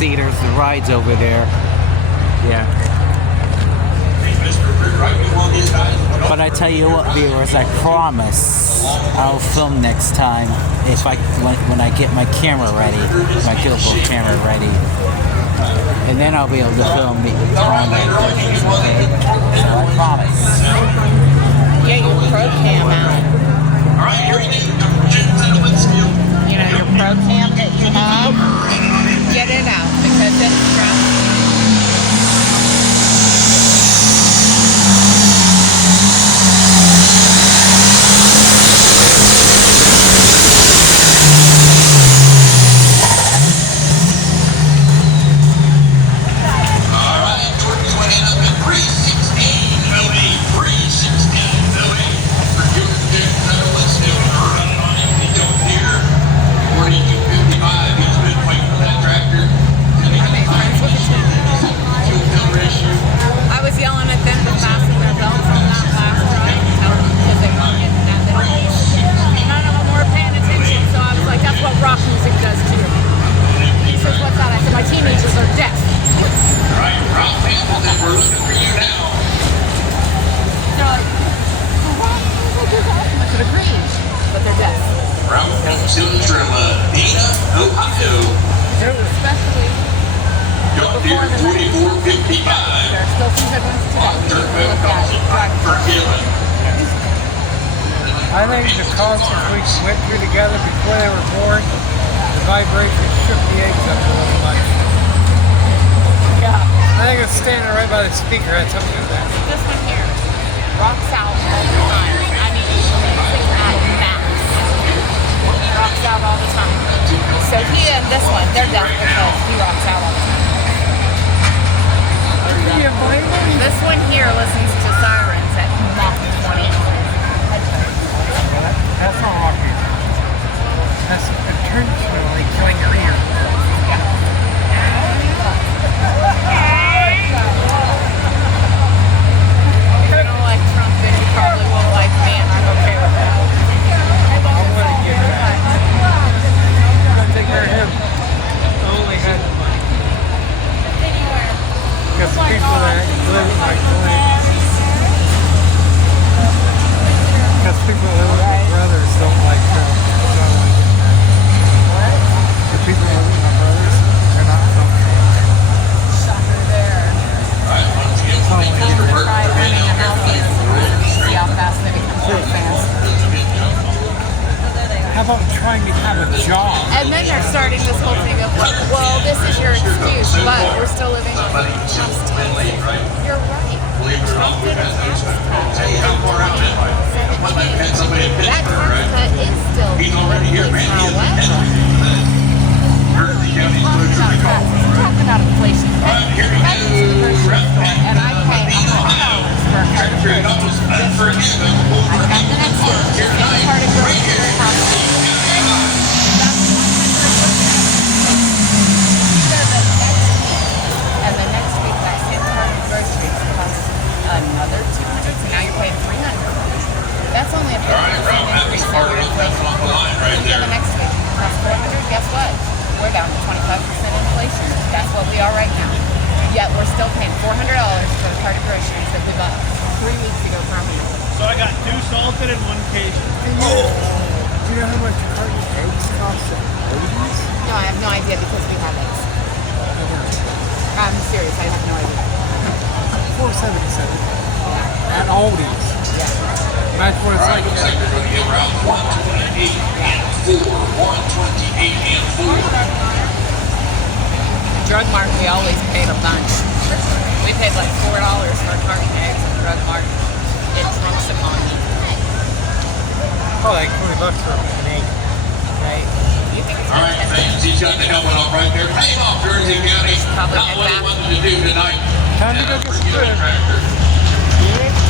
six-seaters, the rides over there. Yeah. But I tell you what, viewers, I promise I'll film next time if when I get my camera ready, my GoPro camera ready, and then I'll be able to film the comment. So I promise. Get your pro cam out. You know, your pro cam that you have, get it out because it's stressful. I think the concerts we went through together before they were born, the vibration shook the eggs up a little much. Yeah. I think it was standing right by the speaker had something to do with that. This one here rocks out all the time. I mean, music at max. Rocks out all the time. So he and this one, they're deaf because he rocks out all the time. This one here listens to sirens at Mach 20. That's not rocking. That's intentionally killing your ear. If you don't like Trump, then you probably won't like me, and I'm okay with that. I'm gonna get back. I'm gonna take care of him. I only had the money. Because the people that live in my clinic, because people that live with my brothers don't like Trump. So I want to get back. What? The people that live with my brothers, they're not from Trump. Shocker there. So I want to get back. Try renting a house and see how fast they become so fast. How about trying to have a job? And then they're starting this whole thing of like, well, this is your excuse, but we're still living on tax taxes. You're right. Trump did a tax cut in 2017. That tax cut is still in place. However, talk about inflation. If I go to the grocery store and I pay $100 for a cart of groceries, I got the next one. The same cart of groceries costs and the next week that same cart of groceries costs another $200, so now you're paying $300. That's only a 50% increase in your inflation. And then the next week it costs $400. Guess what? We're down to 25% inflation. That's what we are right now. Yet we're still paying $400 for the cart of groceries that we bought 3 weeks ago for $100. So I got 2 salted and 1 Cajun. Do you know how much a carton of eggs costs at Aldi's? No, I have no idea because we have eggs. I'm serious, I have no idea. $4.77 at Aldi's. Yeah. That's what it's like. Drug Mart, we always paid a bunch. We paid like $4 for a carton of eggs at Drug Mart. It Trump's economy. Oh, like $20 for an egg. Right? You think it's all right, thanks. He's got the helmet on right there. Pay off, Guernsey County. Not what he wanted to do tonight. Time to go get some food.